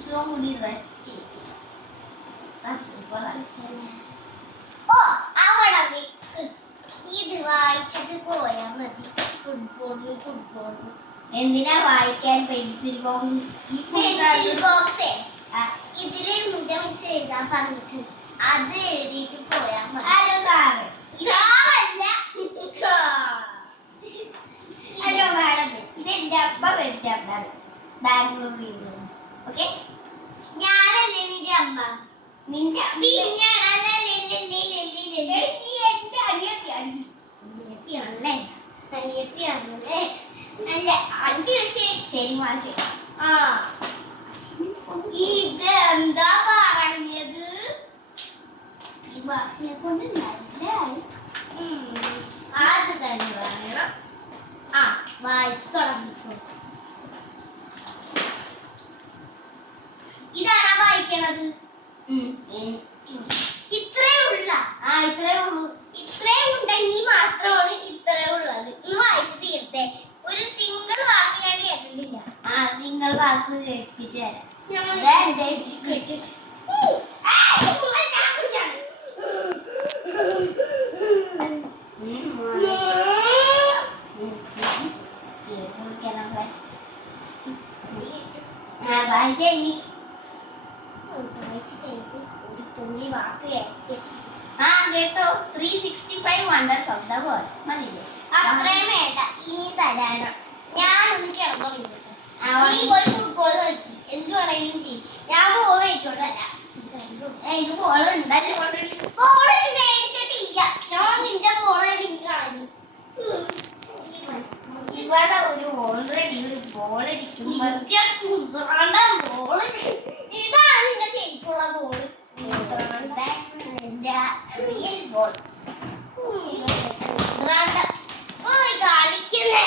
ദിവസവും കൂടി റെസ്റ്റ് ഇത് വായിച്ചിട്ട് പോയാ മതി. എന്തിനാ വായിക്കാൻ പെൻസിൽ ബോക്സ്? ഇതില് മുന്നേ മിസ് എഴുതാൻ പറഞ്ഞിട്ടുണ്ട്. അത് എഴുതിയിട്ട് പോയാ മതി. Hello sir. ഹലോ മാഡം, ഇത് എന്റെ അപ്പ മേടിച്ചാണ് ബാംഗ്ലൂരിൽ നിന്ന്. ഓക്കെ, ഞാനല്ലേ നിന്റെ അമ്മ? നിന്റെ അനിയത്തിയാണല്ലേ? അല്ല അടി വെച്ച്. ശരി മാഷെ. ഇതെന്താ പറഞ്ഞത്? ഈ ഭാഷയെ കൊണ്ട് നല്ലതായി. അത് തന്നെ പറയണം. വായിച്ചു തുടങ്ങിക്കോ. ഇതാണോ വായിക്കണത്? ഇത്രേ ഉള്ള? ഇത്രേ ഉള്ളൂ. ഇത്രേ ഉണ്ടെങ്കിൽ മാത്രമാണ് ഇത്രേ ഉള്ളത്. വായിച്ചു തീർത്തേ. ഒരു സിംഗിൾ വാക്ക് ഞാൻ കേട്ടിട്ടില്ല. സിംഗിൾ വാക്ക് കേൾപ്പിച്ചു തരാം. കേട്ടോ, 365 wonders of the world. മതില്ലേ? അത്രയും വേണ്ട, ഇനി തരാനോ. ഞാനൊന്ന് കിടന്നു. നീ പോയി ഫുട്ബോൾ കളിക്കും, എന്ത് വേണമെങ്കിലും ചെയ്യും. ഞാൻ ബോൾ മേടിച്ചോണ്ട് വരാം. ഇത് ബോൾ എന്തായാലും ബോൾ മേടിച്ചിട്ടില്ല. ഞാൻ നിന്റെ ബോൾ കളഞ്ഞു. ഇവിടെ ഒരു ഓൾറെഡി ഒരു ബോൾ ഇരിക്കുമ്പോൾ ബോള് ഇതാണ് നിന്റെ ശരിക്കുള്ള ബോള്. റിയൽ ബോൾ പോയി കളിക്കുന്നേ.